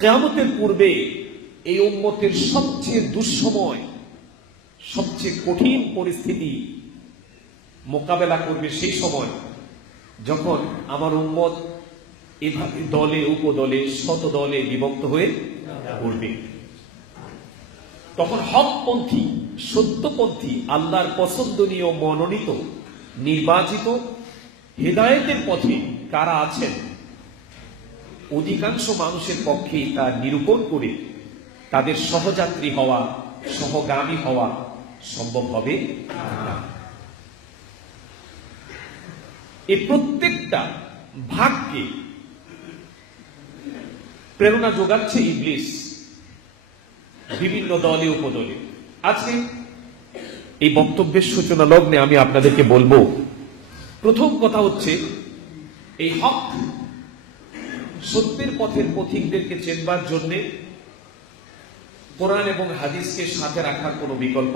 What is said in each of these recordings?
কেয়ামতের পূর্বে এই উম্মতের সবচেয়ে দুঃসময়, সবচেয়ে কঠিন পরিস্থিতি মোকাবেলা করবে সেই সময় যখন আমার উম্মত এভাবে দলে, উপদলে শত দলে বিভক্ত হয়ে পড়বে তখন হকপন্থী, সত্যপন্থী, আল্লাহর পছন্দনীয় মনোনীত, নির্বাচিত, হেদায়েতের পথে কারা আছেন অধিকাংশ মানুষের পক্ষে তা নিরূপণ করে তাদের সহযাত্রী হওয়া, সহগামী হওয়া সম্ভব হবে না। এই প্রত্যেকটা ভাগকে প্রেরণা যোগাচ্ছে ইবলিস বিভিন্ন দলে, উপদলে। আজকে এই বক্তব্যের সূচনা লগ্নে আমি আপনাদেরকে বলব, প্রথম কথা হচ্ছে, এই হক সত্যের পথের পথিকদেরকে চেনবার জন্য কোরআন এবং হাদিসকে সাথে রাখার কোনো বিকল্প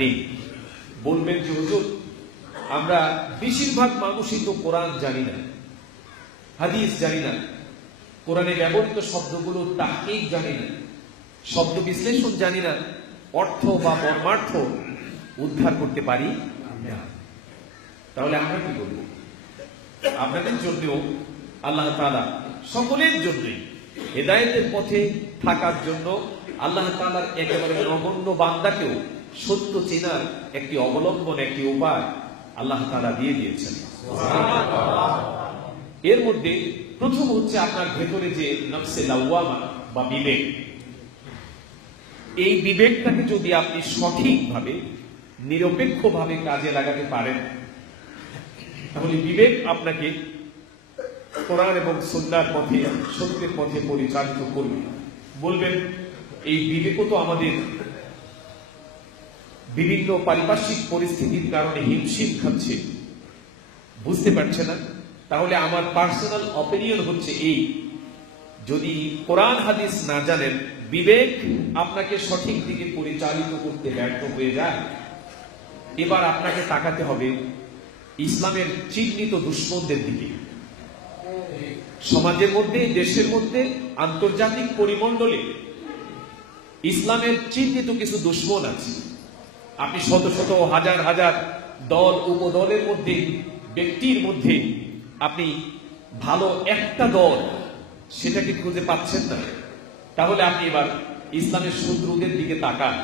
নেই। বলবেন যে, হুজুর, আমরা বেশিরভাগ মানুষই তো কোরআন জানি না, হাদিস জানি না। কোরআনে ব্যবহৃত শব্দগুলো তাকিক জানি না, শব্দ বিশ্লেষণ জানি না, অর্থ বা মর্মার্থ উদ্ধার করতে পারি তাহলে আমরা কি বলব? আপনাদের জন্যও আল্লাহ তাআলা সকলের জন্যই হেদায়েতের পথে থাকার জন্য আল্লাহ তালার একেবারে নগণ্য বান্দাকেও সত্য চেনার একটি অবলম্বন, একটি উপায় আল্লাহ তাআলা দিয়ে দিয়েছেন। এর মধ্যে প্রথম হচ্ছে আপনার ভেতরে যে নফসে লাউয়ামা বা বিবেক। এই বিবেকটাকে যদি আপনি সঠিকভাবে, নিরপেক্ষভাবে কাজে লাগাতে পারেন, তাহলে বিবেক আপনাকে কোরআন এবং সুন্নার পথে, সত্যের পথে পরিচালিত করবে। বলবেন, এই বিবেকও তো আমাদের বিভিন্ন পারিপার্শ্বিক পরিস্থিতির কারণে হিমশিম খাচ্ছে। বুঝতে পারছে না? তাহলে আমার পার্সোনাল অপিনিয়ন হচ্ছে এই। যদি কোরআন হাদিস না জানেন, বিবেক আপনাকে সঠিক দিকে পরিচালিত করতে ব্যর্থ হয়ে যায়। এবার আপনাকে তাকাতে হবে ইসলামের চিহ্নিত দুশ্মনদের দিকে। সমাজের মধ্যে, দেশের মধ্যে, আন্তর্জাতিক পরিমণ্ডলে ইসলামের চিহ্নিত কিছু দুশ্মন আছে। আপনি শত শত, হাজার হাজার দল, উপদলের মধ্যে, ব্যক্তির মধ্যে আপনি ভালো একটা দল সেটাকে খুঁজে পাচ্ছেন না। তাহলে আপনি এবার ইসলামের শত্রুদের দিকে তাকান।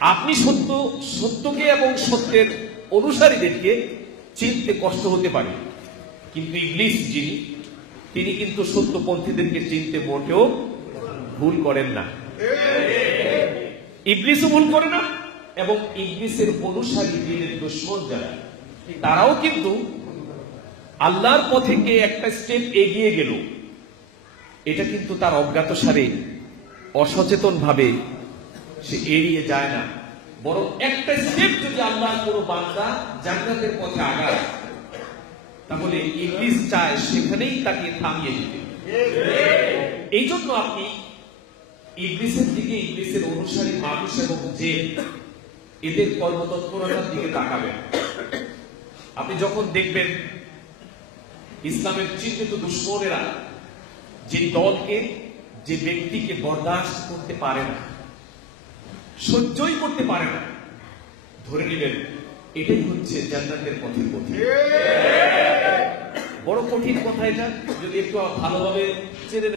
আপনি সত্য, সত্যকে এবং সত্যের অনুসারীদেরকে চিনতে কষ্ট হতে পারে। কিন্তু ইংলিশ যিনি, তিনি কিন্তু সত্যপন্থীদেরকে চিনতে মোটেও ভুল করেন না। ইবলিসও ভুল করে না, এবং ইবলিসের অনুসারী দিনের দুশ্মন যারা, তারাও কিন্তু আল্লাহর পথে কে একটা স্টেপ এগিয়ে গেল। এটা কিন্তু তার অজ্ঞাত সারে অসচেতন ভাবে সে এড়িয়ে যায় না। বরং একটা স্টেপ যদি আল্লাহর কোনো বান্দা জান্নাতের পথে আগায় তাহলে ইংলিশ চায় সেখানেই তাকে থামিয়ে দিতে এই জন্য আপনি ইংলিশের দিকে ইংলিশের অনুসারী মানুষ এবং যে এদের কর্মতৎপরতার দিকে তাকাবেন। আপনি যখন দেখবেন ইসলামের চিহ্নিত দুশ্মনেরা যে দলকে, যে ব্যক্তিকে বরদাস্ত করতে পারে না, সহ্যই করতে পারে না, ধরে নেবেন এটাই হচ্ছে জান্নাতের পথের পথে। বড় কঠিন কথা এটা। যদি একটু ভালোভাবে চেনে